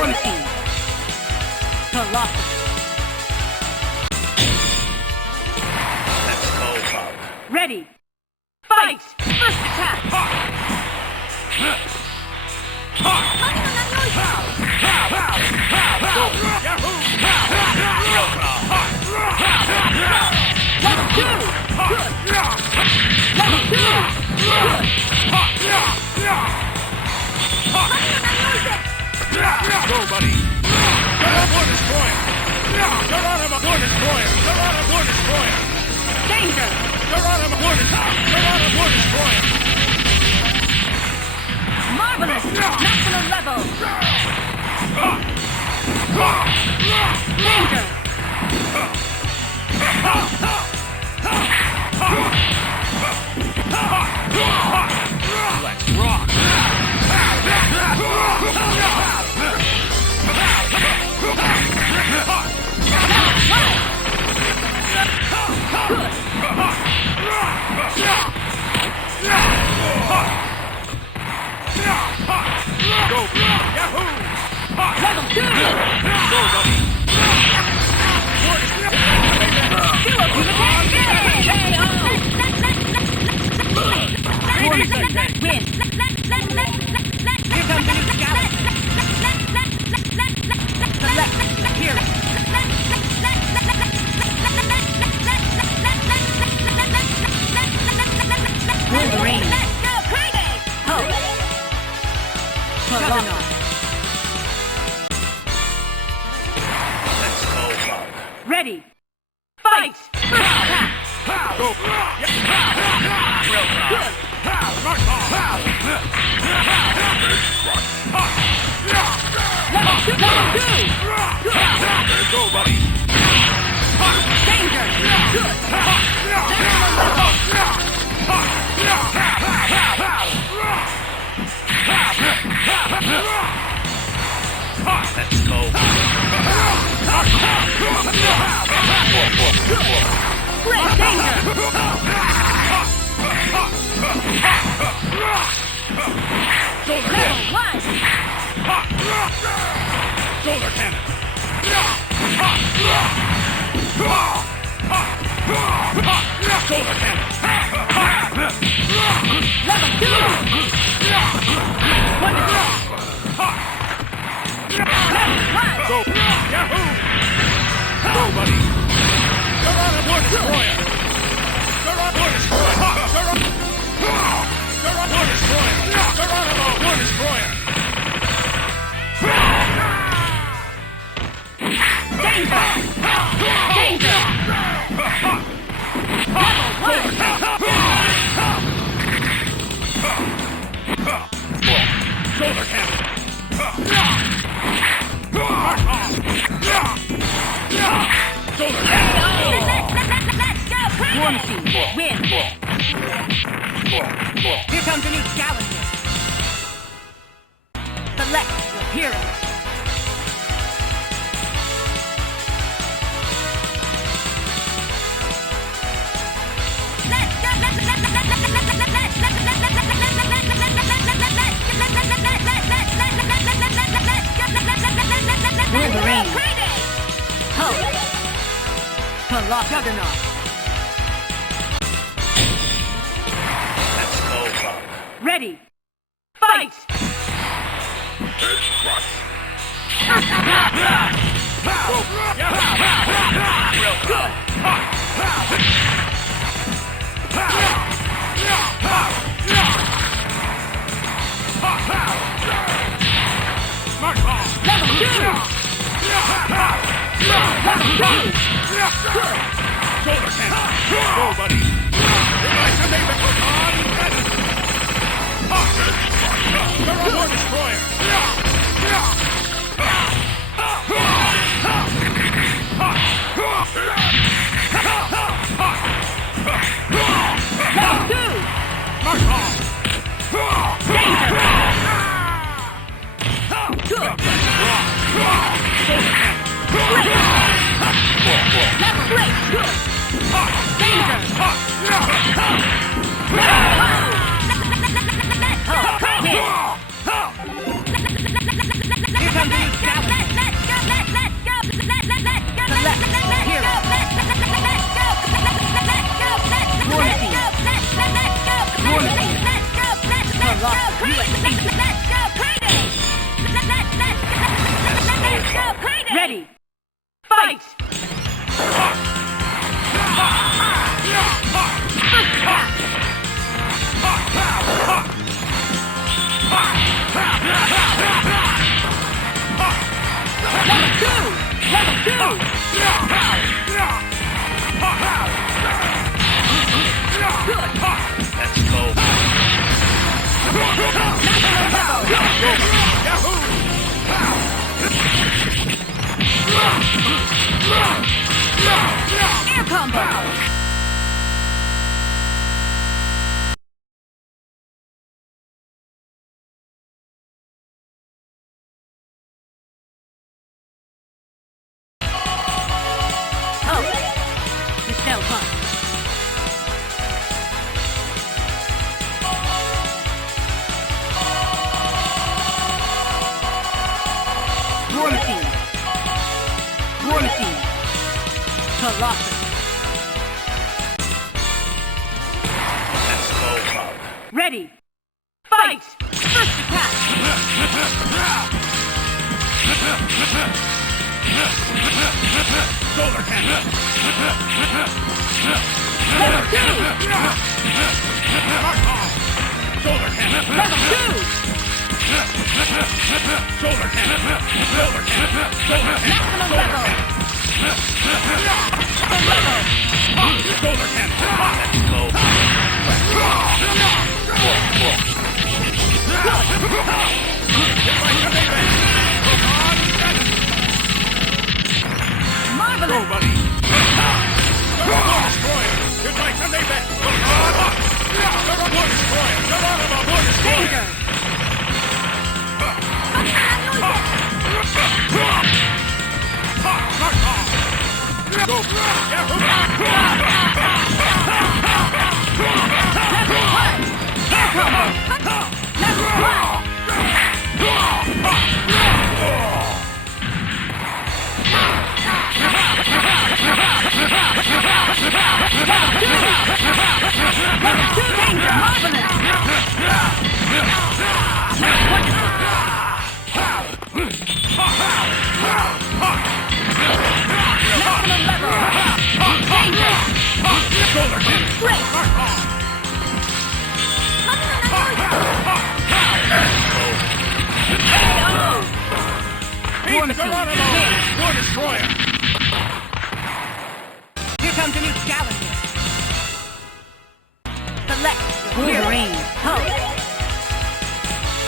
War Machine. Philosophy. Let's go, Bob. Ready. Fight! First attack! Level 2! Good! Level 2! Good! Go, buddy! You're on War Destroyer! You're on a War Destroyer! You're on a War Destroyer! Danger! You're on a War Destroyer! You're on a War Destroyer! Marvelous! Maximum level! Danger! Let's rock! Go, Yahoo! Level 2! Go, buddy! Duo team attack! War Machine, win! Here comes the new galaxy! Select hero! Wolverine! Hulk! Juggernaut! Let's go, Bob. Ready! Fight! First attack! Go! Good! Level 2! Good! Go, buddy! Danger! Good! Let's go! Great danger! Level 1! Solar cannon! Solar cannon! Level 2! Wonderful! Level 1! Go! Yahoo! Go, buddy! You're on a War Destroyer! You're on War Destroyer! You're on War Destroyer! You're on a War Destroyer! Danger! Danger! Level 1! Solar cannon! War Machine, win! Here comes a new challenger! Select your hero! Wolverine! Hulk! Juggernaut! Let's go, Bob. Ready! Fight! Crush! Good! Smart ball! Level 2! Level 2! Good! Solar cannon! Go, buddy! You're like something that goes on and You're a War Destroyer! Level 2! Smart ball! Danger! Good! Level 3! Good! Danger! Let's go crazy! Let's go crazy! Ready! Fight! Level 2! Level 2! Good! Let's go! Air combo! Ready! Fight! First attack! Shoulder cannon! Level 2! Shoulder cannon! Level 2! Shoulder cannon! Shoulder cannon! Shoulder cannon! Maximum level! Shoulder cannon! Let's go! Marvelous! Go, buddy! Destroyer! You'd like to leave it! Destroyer! Danger! Destroyer! Here comes a new challenger. Select Wolverine. Hulk.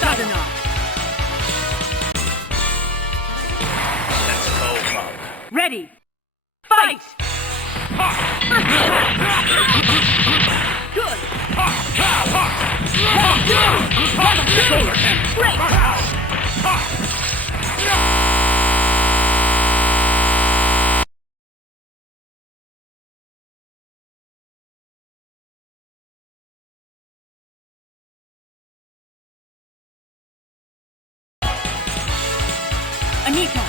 Sudden off. Let's go, Monk. Ready. Fight! Good. Level 2! Great! Anita.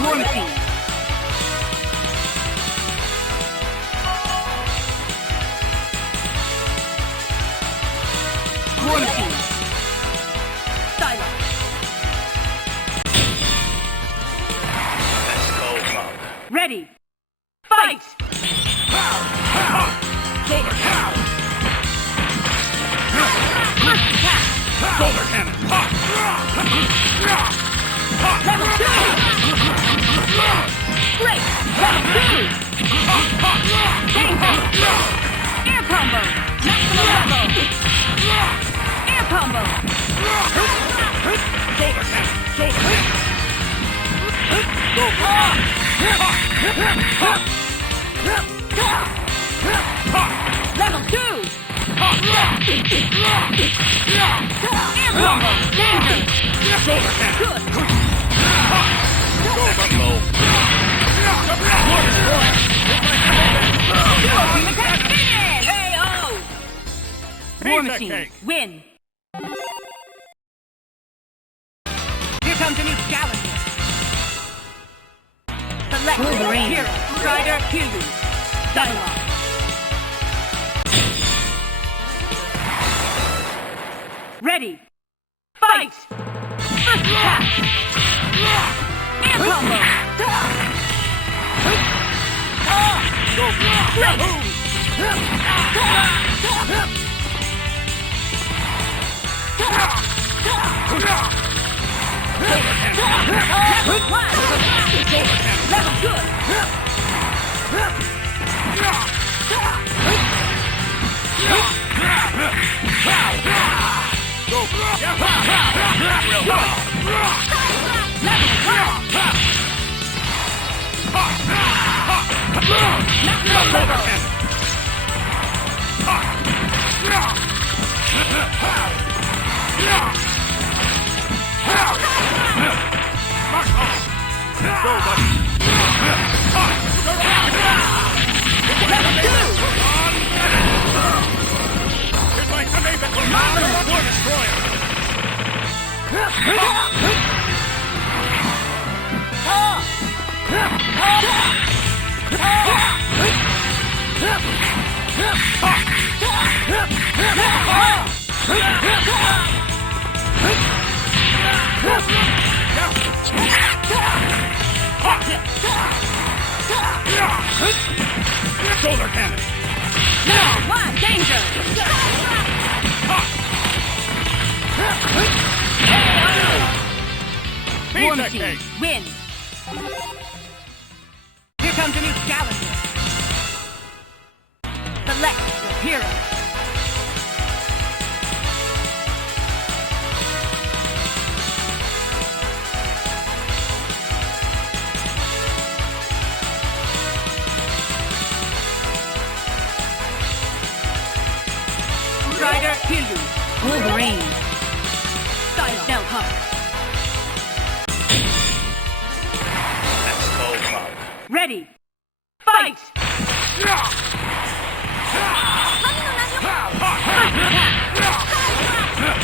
Morphine. Morphine. Silence. Let's go, Monk. Ready. Fight! Shoulder cannon! First attack! Shoulder cannon! Level 2! Great! Level 2! Danger! Air combo! Maximum level! Air combo! Shoulder cannon! Shoulder cannon! Level 2! Air combo! Danger! Shoulder cannon! Good! Go, Team attack finish! K.O. War Machine, Fightcade. win! Here comes a new challenger. Select Wolverine. Hero. Strider, Hughes. Dialogue. Ready. Fight! First attack! Air combo! Go! Yahoo! Level good! Go! Go, buddy! It's like an ape War Destroyer! Shoulder cannon! Now, one, danger! Warm team, win! Here comes a new challenger. Select your hero. Strider, Hildu, Wolverine, Style Bell Card. Let's go, Mom. Ready, fight!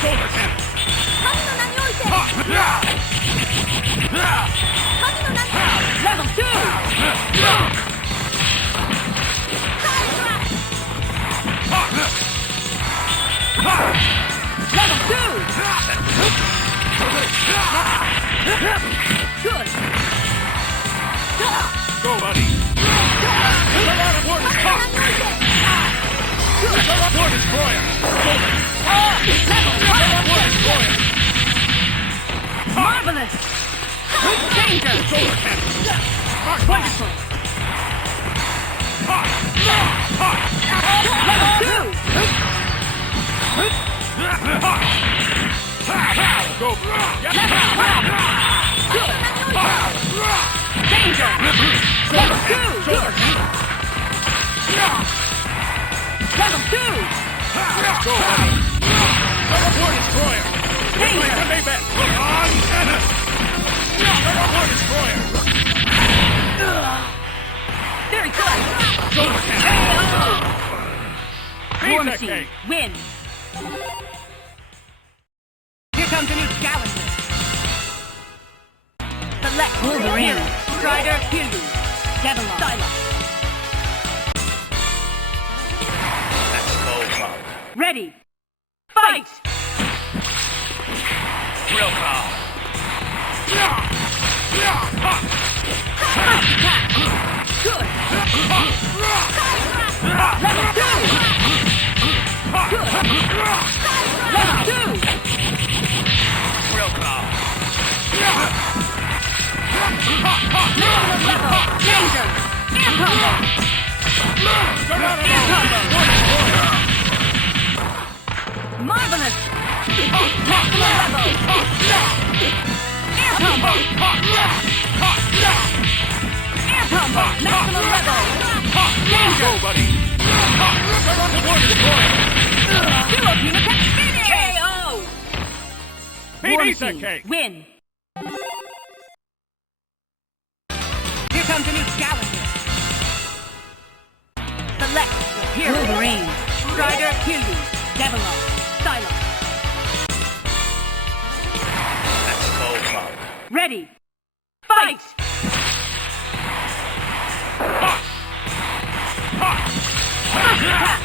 Shoulder cannon! Level 2! Level 2! Good! Go, buddy! War Destroyer! War Destroyer! Marvelous! Danger! Shoulder cannon! Wonderful! Level 2! Go! Level 1! Good! Danger! Level 2! Good! Level 2! Go! War Destroyer! Danger! On cannon! War Destroyer! Very good! Shoulder cannon! Warm team, win! Here comes a new challenger. Select Wolverine, Strider, Hildu, Devilon, Style. Let's go, Mom. Ready, fight! Real power. First attack! Good! Level 2! Good! Level 2! Real power. Level! Danger! Air combo! Air combo! Marvelous! Maximum level! Air combo! Air combo! Maximum level! Danger! Go, buddy! War Destroyer! Duo team attack finish! KO! Warm Pizza team, cake! win! Here comes a new challenger. Select your hero. Wolverine, Strider, Hildu, Devilon, Style. Let's go, Mom. Ready, fight! First attack!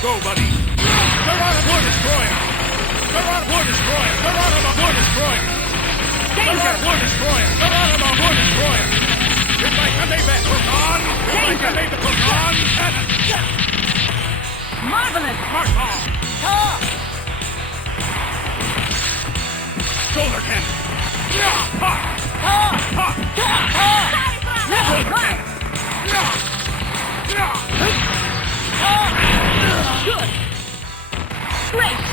Go, buddy. Geronimo Destroyer. Geronimo Destroyer. Geronimo Destroyer. Geronimo Destroyer. Geronimo Destroyer. If I can make it, hook on. If I can make it, hook on. Marvelous! Mark off. Shoulder cannon. Ha! Ha! Shoulder cannon. Good! Great!